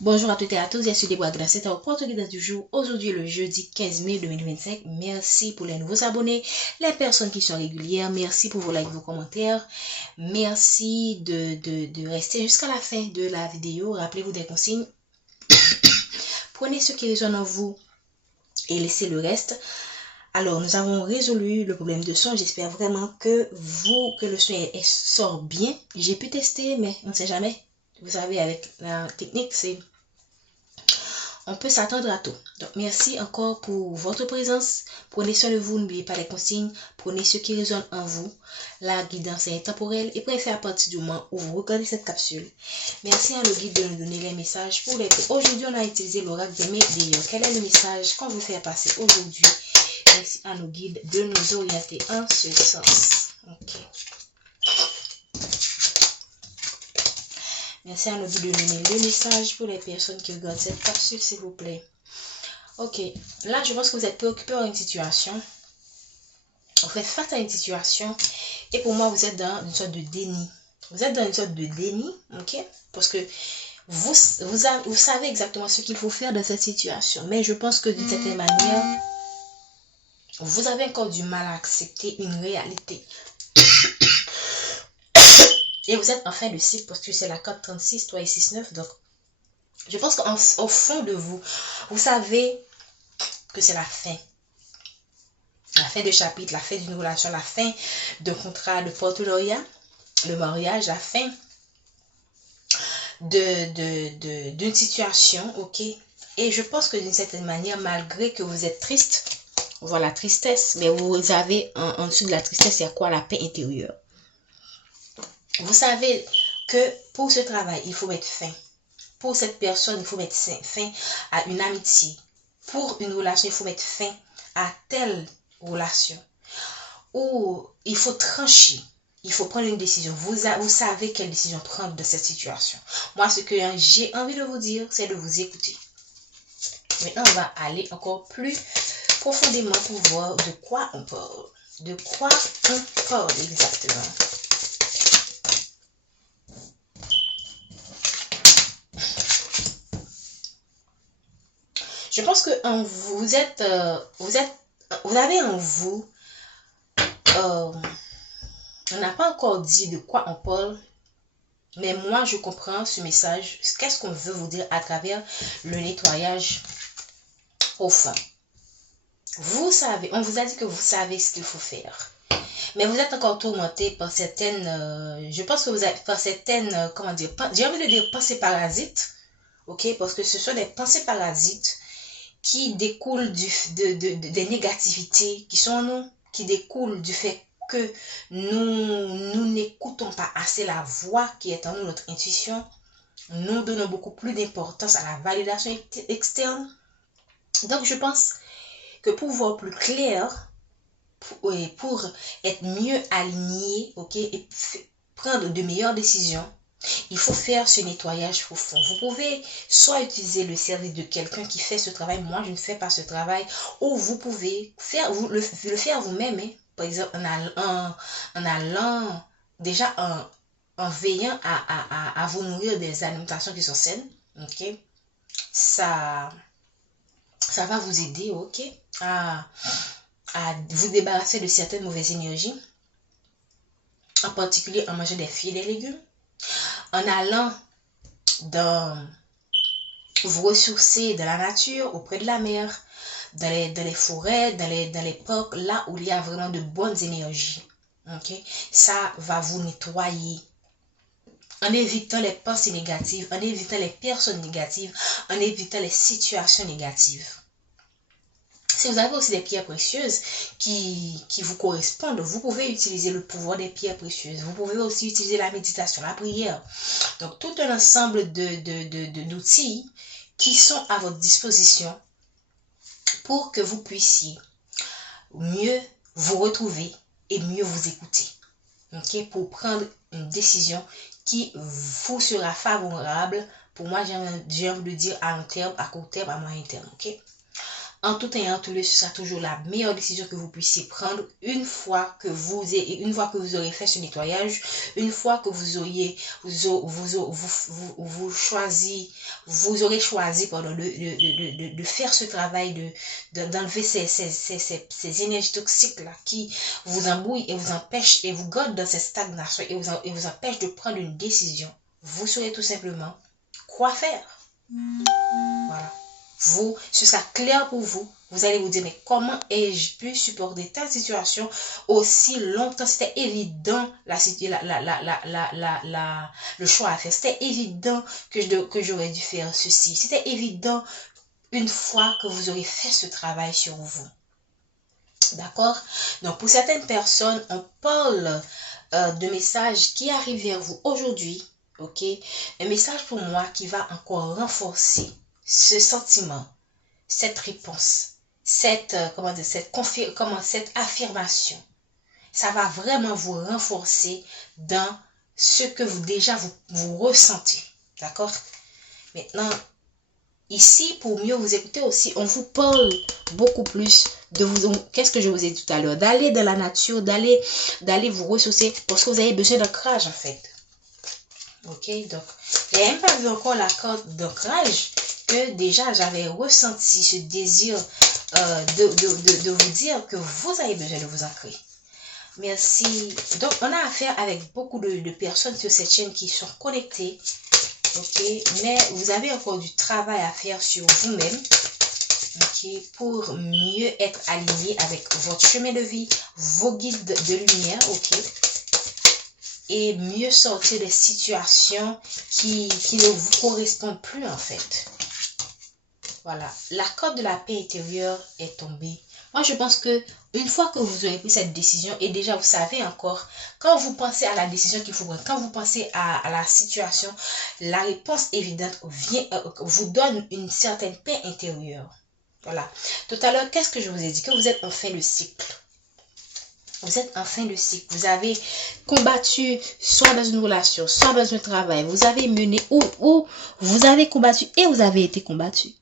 Bonjour à toutes et à tous, je suis Déborah Grasset, au portugais du jour. Aujourd'hui, le jeudi 15 mai 2025. Merci pour les nouveaux abonnés, les personnes qui sont régulières. Merci pour vos likes, vos commentaires. Merci de rester jusqu'à la fin de la vidéo. Rappelez-vous des consignes. Prenez ce qui résonne en vous et laissez le reste. Alors, nous avons résolu le problème de son. J'espère vraiment que le son sort bien. J'ai pu tester, mais on ne sait jamais. Vous savez, avec la technique, on peut s'attendre à tout. Donc, merci encore pour votre présence. Prenez soin de vous, n'oubliez pas les consignes. Prenez ce qui résonne en vous. La guidance est intemporelle et préfère à partir du moment où vous regardez cette capsule. Merci à nos guides de nous donner les messages pour les... Aujourd'hui, on a utilisé l'oracle des meilleurs. Quel est le message qu'on veut faire passer aujourd'hui? Merci à nos guides de nous orienter en ce sens. Ok. Merci à nous de donner le message pour les personnes qui regardent cette capsule, s'il vous plaît. Ok, là, je pense que vous êtes préoccupé par une situation. Vous faites face à une situation et pour moi, vous êtes dans une sorte de déni. Vous êtes dans une sorte de déni, ok? Parce que vous savez exactement ce qu'il faut faire dans cette situation. Mais je pense que d'une certaine manière, vous avez encore du mal à accepter une réalité. Et vous êtes en fin de cycle parce que c'est la carte 36, 3 et 6, 9. Donc, je pense qu'au fond de vous, vous savez que c'est la fin. La fin de chapitre, la fin d'une relation, la fin d'un contrat de partenariat, le mariage, la fin d'une situation, ok? Et je pense que d'une certaine manière, malgré que vous êtes triste, voilà, tristesse, mais vous avez en dessous de la tristesse, il y a quoi? La paix intérieure. Vous savez que pour ce travail, il faut mettre fin. Pour cette personne, il faut mettre fin à une amitié. Pour une relation, il faut mettre fin à telle relation. Ou il faut trancher. Il faut prendre une décision. Vous savez quelle décision prendre de cette situation. Moi, ce que j'ai envie de vous dire, c'est de vous écouter. Maintenant, on va aller encore plus profondément pour voir de quoi on parle. De quoi on parle exactement. Je pense que vous avez en vous, on n'a pas encore dit de quoi on parle, mais moi je comprends ce message. Qu'est-ce qu'on veut vous dire à travers le nettoyage au fond? Vous savez, on vous a dit que vous savez ce qu'il faut faire. Mais vous êtes encore tourmenté par certaines, je pense que vous êtes par certaines, comment dire, j'ai envie de dire pensées parasites, ok? Parce que ce sont des pensées parasites qui découlent des négativités qui sont en nous, qui découlent du fait que nous n'écoutons pas assez la voix qui est en nous, notre intuition. Nous donnons beaucoup plus d'importance à la validation externe. Donc, je pense que pour voir plus clair, pour être mieux aligné, ok, et prendre de meilleures décisions, il faut faire ce nettoyage profond. Vous pouvez soit utiliser le service de quelqu'un qui fait ce travail. Moi, je ne fais pas ce travail. Ou vous pouvez le faire vous-même. Hein. Par exemple, en allant, déjà en veillant à vous nourrir des alimentations qui sont saines. Ok. Ça va vous aider, ok, à vous débarrasser de certaines mauvaises énergies. En particulier en mangeant des fruits et des légumes. En allant vous ressourcer dans la nature, auprès de la mer, dans les forêts, dans les parcs, là où il y a vraiment de bonnes énergies. Okay? Ça va vous nettoyer. En évitant les pensées négatives, en évitant les personnes négatives, en évitant les situations négatives. Si vous avez aussi des pierres précieuses qui vous correspondent, vous pouvez utiliser le pouvoir des pierres précieuses. Vous pouvez aussi utiliser la méditation, la prière. Donc, tout un ensemble d'outils qui sont à votre disposition pour que vous puissiez mieux vous retrouver et mieux vous écouter. Okay? Pour prendre une décision qui vous sera favorable. Pour moi, j'ai envie de dire à long terme, à court terme, à moyen terme. Okay? En tout temps et en tout lieu, ce sera toujours la meilleure décision que vous puissiez prendre une fois que vous aurez fait ce nettoyage, une fois que vous aurez choisi de faire ce travail d'enlever ces énergies toxiques là qui vous embrouillent et vous empêchent et vous gardent dans cette stagnation et vous empêchent de prendre une décision. Vous saurez tout simplement quoi faire. Voilà. Ce sera clair pour vous. Vous allez vous dire, mais comment ai-je pu supporter telle situation aussi longtemps? C'était évident le choix à faire. C'était évident que j'aurais dû faire ceci. C'était évident une fois que vous aurez fait ce travail sur vous. D'accord? Donc, pour certaines personnes, on parle de messages qui arrivent vers vous aujourd'hui. Ok? Un message pour moi qui va encore renforcer ce sentiment, cette réponse, cette affirmation. Ça va vraiment vous renforcer dans ce que vous ressentez. D'accord? Maintenant, ici, pour mieux vous écouter aussi, on vous parle beaucoup plus de vous. Qu'est-ce que je vous ai dit tout à l'heure? D'aller dans la nature, d'aller vous ressourcer parce que vous avez besoin d'ancrage en fait. Ok, donc, j'ai même pas vu encore la carte d'ancrage que déjà j'avais ressenti ce désir de vous dire que vous avez besoin de vous ancrer. Merci. Donc, on a affaire avec beaucoup de personnes sur cette chaîne qui sont connectées. Ok, mais vous avez encore du travail à faire sur vous-même. Ok, pour mieux être aligné avec votre chemin de vie, vos guides de lumière. Ok. Et mieux sortir des situations qui ne vous correspondent plus en fait. Voilà, la corde de la paix intérieure est tombée. Moi, je pense que une fois que vous aurez pris cette décision, et déjà vous savez encore, quand vous pensez à la décision qu'il faut prendre, quand vous pensez à la situation, la réponse évidente vous donne une certaine paix intérieure. Voilà. Tout à l'heure, qu'est-ce que je vous ai dit? Que vous êtes en fin de cycle. Vous êtes en fin de cycle. Vous avez combattu soit dans une relation, soit dans un travail. Vous avez mené ou vous avez combattu et vous avez été combattu.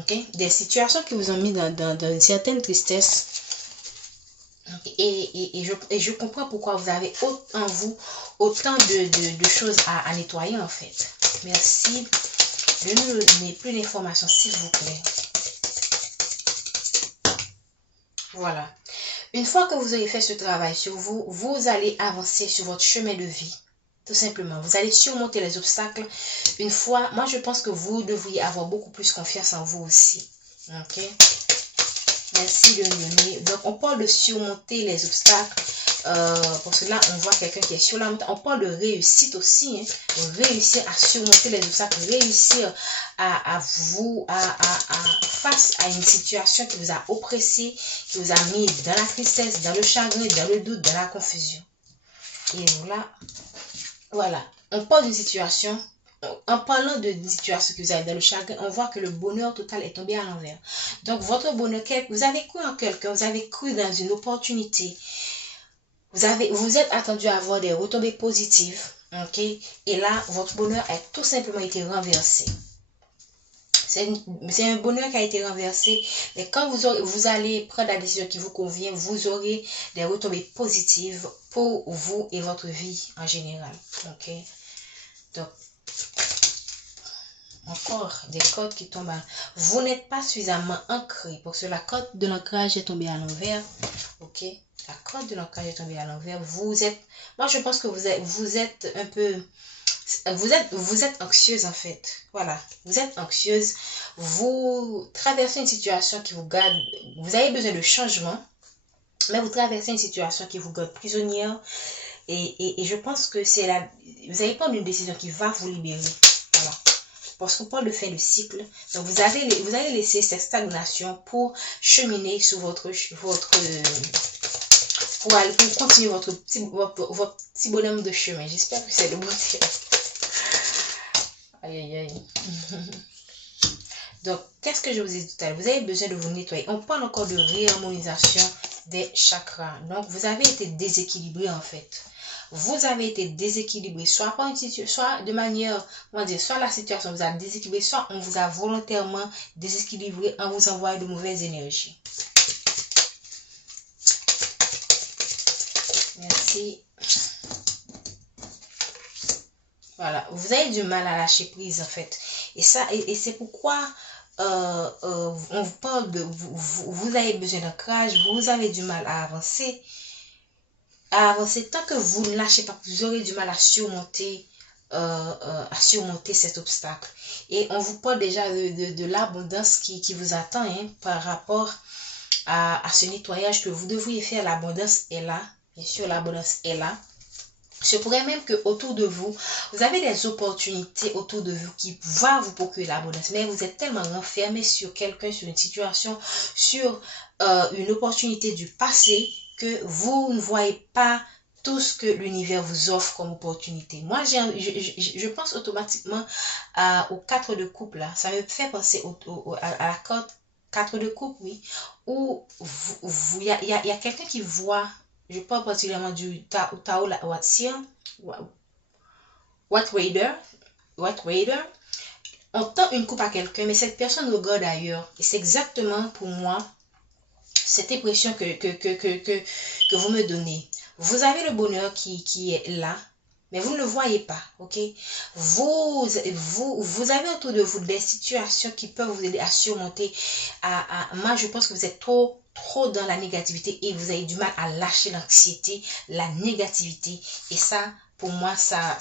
Okay? Des situations qui vous ont mis dans une certaine tristesse. Okay? Et je comprends pourquoi vous avez en vous autant de choses à nettoyer en fait. Merci de nous donner plus d'informations s'il vous plaît. Voilà. Une fois que vous aurez fait ce travail sur vous, vous allez avancer sur votre chemin de vie. Tout simplement. Vous allez surmonter les obstacles. Une fois, moi je pense que vous devriez avoir beaucoup plus confiance en vous aussi. Ok. Merci de me donner. Donc on parle de surmonter les obstacles. Parce que là on voit quelqu'un qui est sur la montagne. On parle de réussite aussi. Hein. Réussir à surmonter les obstacles. Réussir face à une situation qui vous a oppressé, qui vous a mis dans la tristesse, dans le chagrin, dans le doute, dans la confusion. Et voilà. On parle d'une situation. En parlant d'une situation que vous avez dans le chagrin, on voit que le bonheur total est tombé à l'envers. Donc, votre bonheur, vous avez cru en quelqu'un, vous avez cru dans une opportunité. Vous êtes attendu à avoir des retombées positives. Ok? Et là, votre bonheur a tout simplement été renversé. C'est un bonheur qui a été renversé. Mais quand vous allez prendre la décision qui vous convient, vous aurez des retombées positives pour vous et votre vie en général. Ok? Donc, encore des cordes qui tombent. Vous n'êtes pas suffisamment ancré parce que la corde de l'ancrage est tombée à l'envers. Ok? La corde de l'ancrage est tombée à l'envers. Moi je pense que vous êtes un peu, vous êtes anxieuse en fait. Voilà. Vous êtes anxieuse. Vous traversez une situation qui vous garde, vous avez besoin de changement. Mais vous traversez une situation qui vous garde prisonnière. Et je pense que vous allez prendre une décision qui va vous libérer. Voilà. Parce qu'on parle de fin de cycle. Donc, vous allez laisser cette stagnation pour cheminer sur pour continuer votre petit bonhomme de chemin. J'espère que c'est le bon terme. Aïe, aïe, aïe. Donc, qu'est-ce que je vous ai dit tout à l'heure? Vous avez besoin de vous nettoyer. On parle encore de réharmonisation des chakras. Donc, vous avez été déséquilibré en fait. vous avez été déséquilibré, soit par une situation, soit de manière, on va dire, soit la situation vous a déséquilibré, soit on vous a volontairement déséquilibré en vous envoyant de mauvaises énergies. Merci. Voilà, vous avez du mal à lâcher prise en fait. Et ça, et c'est pourquoi on vous parle de vous avez besoin d'ancrage, vous avez du mal à avancer. Tant que vous ne lâchez pas, vous aurez du mal à surmonter cet obstacle. Et on vous parle déjà de l'abondance qui vous attend, hein, par rapport à ce nettoyage que vous devriez faire. L'abondance est là, bien sûr, l'abondance est là. Je pourrais même que autour de vous, vous avez des opportunités autour de vous qui vont vous procurer l'abondance, mais vous êtes tellement renfermé sur quelqu'un, sur une situation, sur une opportunité du passé, que vous ne voyez pas tout ce que l'univers vous offre comme opportunité. Moi, je pense automatiquement aux 4 de coupe là. Ça me fait penser à la carte 4 de coupe, oui, où il y a quelqu'un qui voit. Je parle particulièrement du Tao White Raider. On tend une coupe à quelqu'un, mais cette personne regarde ailleurs. Et c'est exactement pour moi cette impression que vous me donnez. Vous avez le bonheur qui est là, mais vous ne le voyez pas, ok? Vous avez autour de vous des situations qui peuvent vous aider à surmonter. Moi, je pense que vous êtes trop dans la négativité et vous avez du mal à lâcher l'anxiété, la négativité. Et ça, pour moi, ça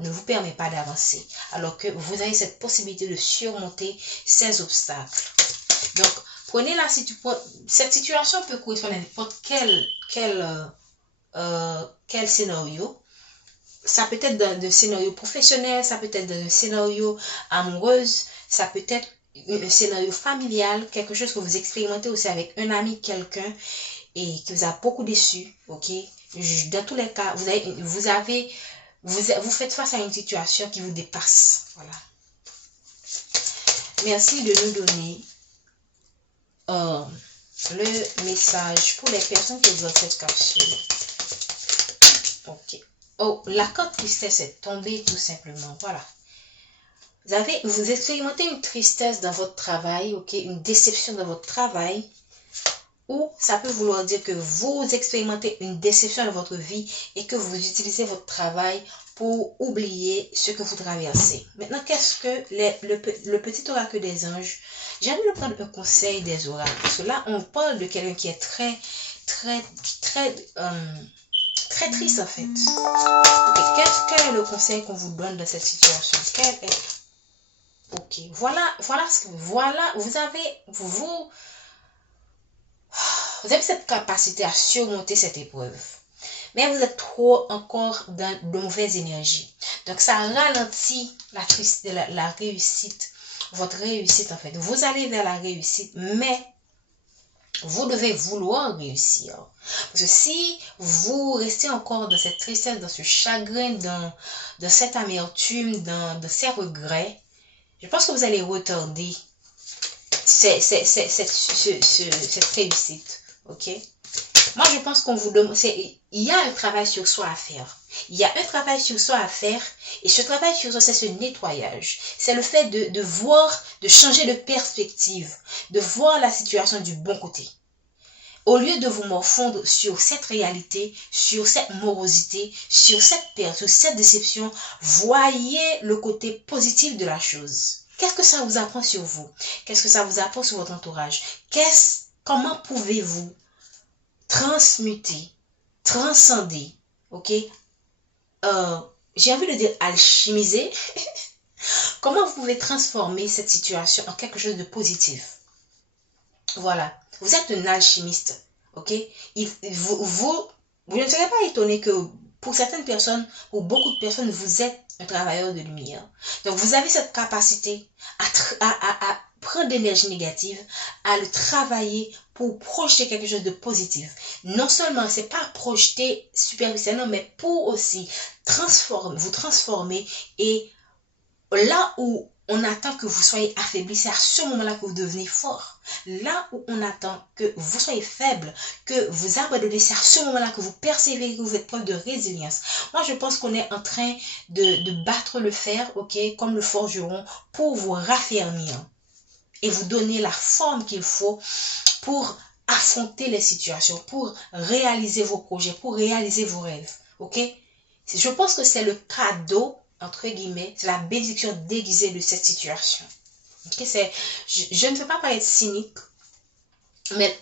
ne vous permet pas d'avancer. Alors que vous avez cette possibilité de surmonter ces obstacles. Donc, prenez cette situation peut correspondre à n'importe quel scénario. Ça peut être dans un scénario professionnel, ça peut être dans un scénario amoureux, ça peut être un scénario familial, quelque chose que vous expérimentez aussi avec un ami, quelqu'un, et qui vous a beaucoup déçu, ok? Dans tous les cas, vous faites face à une situation qui vous dépasse, voilà. Merci de nous donner le message pour les personnes qui ont cette capsule. Ok. Oh, la carte tristesse est tombée tout simplement. Voilà. Vous expérimentez une tristesse dans votre travail, ok, une déception dans votre travail, ou ça peut vouloir dire que vous expérimentez une déception dans votre vie et que vous utilisez votre travail pour oublier ce que vous traversez. Maintenant, qu'est-ce que le petit oracle des anges? J'ai envie de prendre un conseil des oracles, parce que là, on parle de quelqu'un qui est très triste en fait. Okay. Quel est le conseil qu'on vous donne dans cette situation? Ok, voilà, vous avez cette capacité à surmonter cette épreuve. Mais vous êtes trop encore dans de mauvaises énergies. Donc, ça ralentit la réussite, votre réussite en fait. Vous allez vers la réussite, mais vous devez vouloir réussir. Parce que si vous restez encore dans cette tristesse, dans ce chagrin, dans cette amertume, dans ces regrets, je pense que vous allez retarder cette réussite. Ok? Moi, je pense qu'on vous demande, il y a un travail sur soi à faire. Il y a un travail sur soi à faire. Et ce travail sur soi, c'est ce nettoyage. C'est le fait de voir, de changer de perspective, de voir la situation du bon côté. Au lieu de vous morfondre sur cette réalité, sur cette morosité, sur cette perte, sur cette déception, voyez le côté positif de la chose. Qu'est-ce que ça vous apprend sur vous? Qu'est-ce que ça vous apprend sur votre entourage? Comment pouvez-vous transmuter, transcender, ok? J'ai envie de dire alchimiser. Comment vous pouvez transformer cette situation en quelque chose de positif? Voilà. Vous êtes un alchimiste, ok? Vous ne serez pas étonné que pour certaines personnes, pour beaucoup de personnes, vous êtes un travailleur de lumière. Donc, vous avez cette capacité à prendre de l'énergie négative, à le travailler pour projeter quelque chose de positif. Non seulement, c'est pas projeter superficiellement, mais pour aussi vous transformer et là où on attend que vous soyez affaibli, c'est à ce moment-là que vous devenez fort. Là où on attend que vous soyez faible, que vous abandonnez, c'est à ce moment-là que vous persévérez, que vous faites preuve de résilience. Moi, je pense qu'on est en train de battre le fer, ok, comme le forgeron, pour vous raffermir et vous donner la forme qu'il faut pour affronter les situations, pour réaliser vos projets, pour réaliser vos rêves, ok? Je pense que c'est le cadeau, entre guillemets, c'est la bénédiction déguisée de cette situation. Okay? Je ne veux pas paraître cynique, mais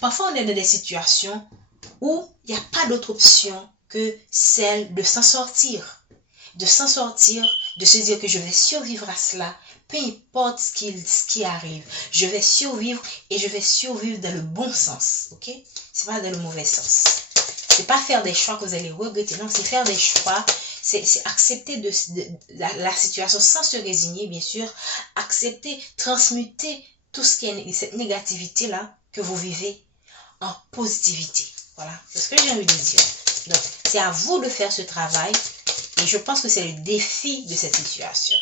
parfois on est dans des situations où il n'y a pas d'autre option que celle de s'en sortir. De s'en sortir, de se dire que je vais survivre à cela, peu importe ce qui arrive. Je vais survivre et je vais survivre dans le bon sens, ok? C'est pas dans le mauvais sens. C'est pas faire des choix que vous allez regretter, non, c'est faire des choix, c'est accepter la situation sans se résigner, bien sûr, accepter, transmuter tout ce qui est cette négativité-là que vous vivez en positivité. Voilà, c'est ce que j'ai envie de dire. Donc, c'est à vous de faire ce travail et je pense que c'est le défi de cette situation.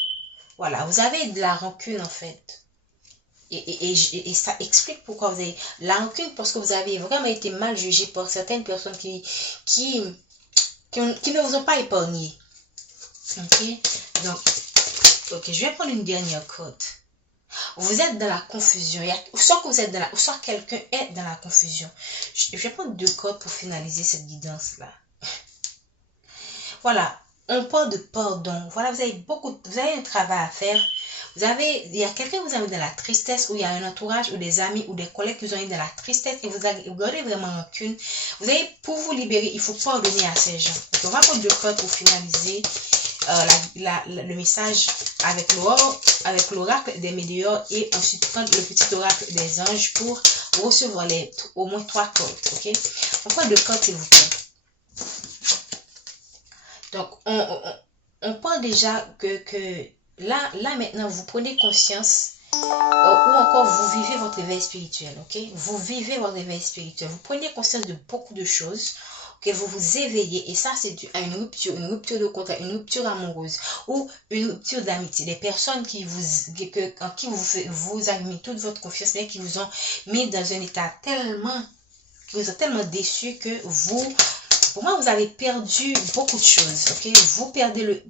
Voilà, vous avez de la rancune en fait. Et ça explique pourquoi vous avez la rancune, parce que vous avez vraiment été mal jugé par certaines personnes qui ne vous ont pas épargné. Ok? Donc, ok, je vais prendre une dernière carte. Vous êtes dans la confusion. Soit que vous êtes soit quelqu'un est dans la confusion. Je vais prendre 2 cartes pour finaliser cette guidance-là. Voilà, on parle de pardon. Voilà, vous avez un travail à faire. Il y a quelqu'un que vous avez dans la tristesse, ou il y a un entourage, ou des amis, ou des collègues qui vous ont eu dans la tristesse, et vous gardez vraiment rancune. Vous avez, pour vous libérer, il faut pardonner à ces gens. Donc, on va prendre 2 cartes pour finaliser le message avec l'oracle des médiors, et ensuite prendre le petit oracle des anges pour recevoir au moins 3 cartes. Ok? On prend 2 cartes, s'il vous plaît. Donc, on parle déjà que là maintenant, vous prenez conscience, ou encore vous vivez votre éveil spirituel, ok? Vous vivez votre éveil spirituel. Vous prenez conscience de beaucoup de choses, ok? Vous vous éveillez, et ça, c'est dû à une rupture de contrat, une rupture amoureuse, ou une rupture d'amitié. Des personnes en qui vous avez mis toute votre confiance, mais qui vous ont mis dans un état qui vous ont tellement déçu que pour moi, vous avez perdu beaucoup de choses, ok? Vous perdez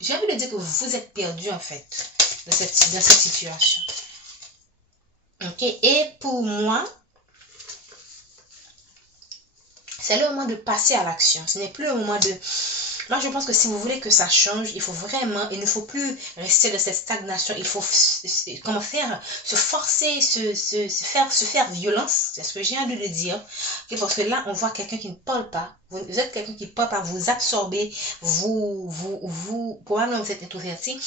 j'ai envie de dire que vous êtes perdu, en fait, dans cette situation. Ok? Et pour moi, c'est le moment de passer à l'action. Ce n'est plus le moment de... Moi, je pense que si vous voulez que ça change, il ne faut plus rester dans cette stagnation. Il faut se forcer, se faire violence. C'est ce que j'ai envie de dire. Okay, parce que là, on voit quelqu'un qui ne parle pas. Vous êtes quelqu'un qui ne parle pas, vous absorbez, probablement vous êtes introverti.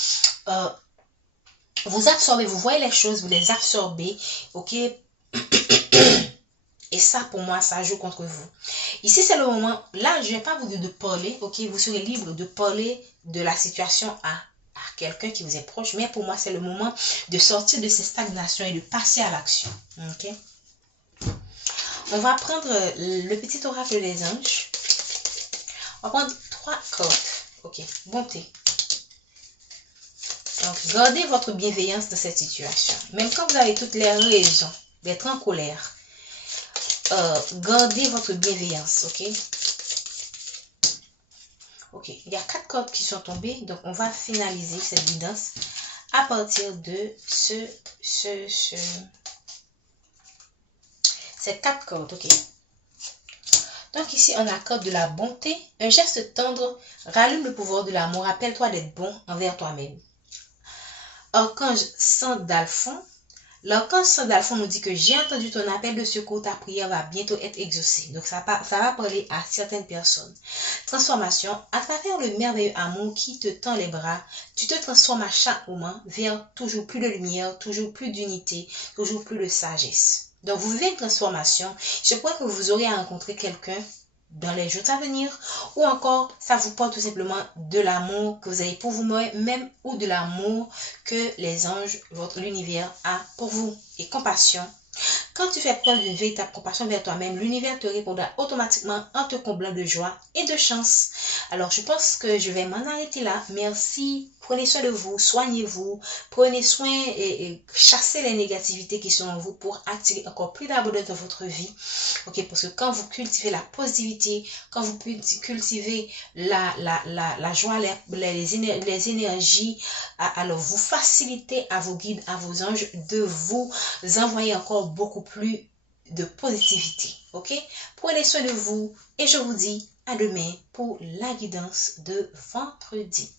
Vous absorbez, vous voyez les choses, vous les absorbez, ok? Et ça, pour moi, ça joue contre vous. Ici, c'est le moment, là, je ne vais pas vous dire de parler, ok? Vous serez libre de parler de la situation à quelqu'un qui vous est proche. Mais pour moi, c'est le moment de sortir de ces stagnations et de passer à l'action, ok? On va prendre le petit oracle des anges. On va prendre 3 cartes, ok? Bonté. Donc, gardez votre bienveillance dans cette situation. Même quand vous avez toutes les raisons d'être en colère, gardez votre bienveillance, ok? Ok, il y a 4 cartes qui sont tombées, donc on va finaliser cette guidance à partir de ces 4 cartes, ok? Donc ici, on a la carte de la bonté. Un geste tendre rallume le pouvoir de l'amour. Rappelle-toi d'être bon envers toi-même. Archange Sandalphon. L'archange Sandalphon nous dit que j'ai entendu ton appel de secours, ta prière va bientôt être exaucée. Donc ça va parler à certaines personnes. Transformation, à travers le merveilleux amour qui te tend les bras, tu te transformes à chaque moment vers toujours plus de lumière, toujours plus d'unité, toujours plus de sagesse. Donc vous vivez une transformation. Je crois que vous aurez à rencontrer quelqu'un dans les jours à venir, ou encore ça vous porte tout simplement de l'amour que vous avez pour vous-même, ou de l'amour que les anges, l'univers a pour vous, et compassion Quand tu fais preuve d'une véritable compassion vers toi-même, l'univers te répondra automatiquement en te comblant de joie et de chance. Alors, je pense que je vais m'en arrêter là. Merci. Prenez soin de vous, soignez-vous, prenez soin et chassez les négativités qui sont en vous pour attirer encore plus d'abondance dans votre vie. Ok, parce que quand vous cultivez la positivité, quand vous cultivez la joie, les énergies, alors vous facilitez à vos guides, à vos anges de vous envoyer encore beaucoup plus de positivité. Ok? Prenez soin de vous et je vous dis à demain pour la guidance de vendredi.